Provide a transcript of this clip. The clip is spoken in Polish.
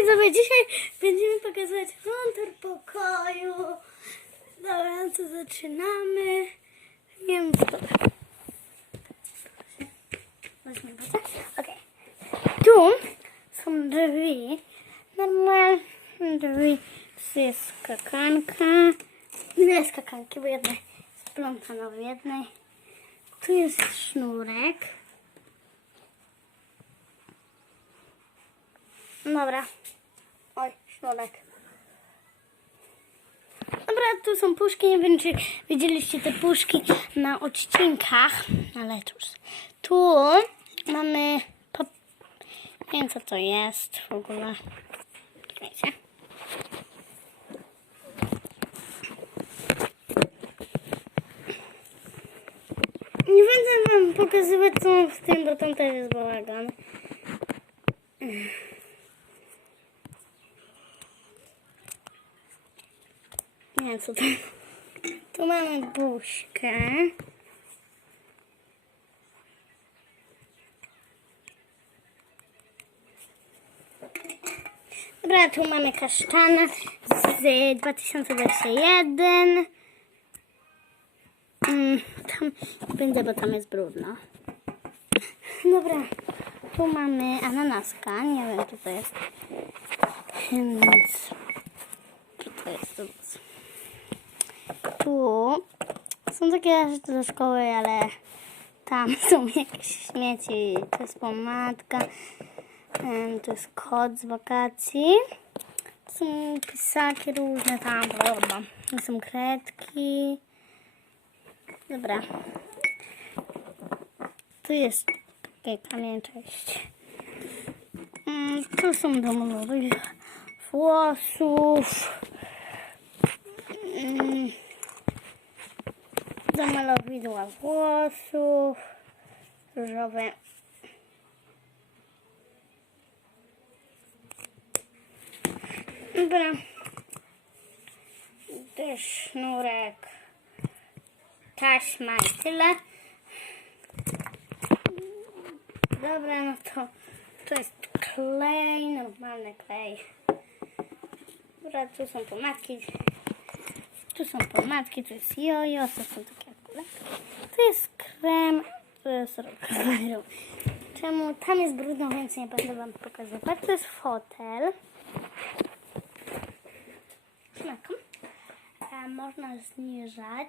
widzowie, dzisiaj będziemy pokazywać kontur pokoju. Dobra, no to zaczynamy. Nie wiem, co to. Tu są drzwi. Normalne drzwi. Tu jest skakanka. Dwie skakanki, bo jedna splątana w jednej. Tu jest sznurek. Dobra. Oj, sznurek. Dobra, tu są puszki. Nie wiem, czy widzieliście te puszki na odcinkach, ale cóż. Tu mamy. Pop... Nie wiem, co to jest w ogóle. Czekajcie. Nie będę wam pokazywać, co mam w tym, bo tam też jest bałagan. Nie, co to? Tu mamy buźkę. Dobra, tu mamy kasztana z 2021. Mm, tam będzie, bo tam jest brudno. Dobra, tu mamy ananaska. Nie wiem, co to jest. Więc... Co to jest? Tu są takie rzeczy do szkoły, ale tam są jakieś śmieci. To jest pomadka. To jest kod z wakacji. To są pisaki różne tam. Dobra. To są kredki. Dobra. Tu jest takie kamień. Mm, Tu są do malowych włosów. Mm, Do malowidła włosów. Różowe. Dobra. Też sznurek. Taśma i tyle. Dobra, no to to jest klej, normalny klej. Dobra, tu są pomadki. Tu są pomadki, tu jest jojo, to są takie Tu jest krem, tu jest rokaweru. Czemu? Tam jest brudno, więc nie będę wam pokazywać. To jest fotel. Szlaką. E, można zniżać.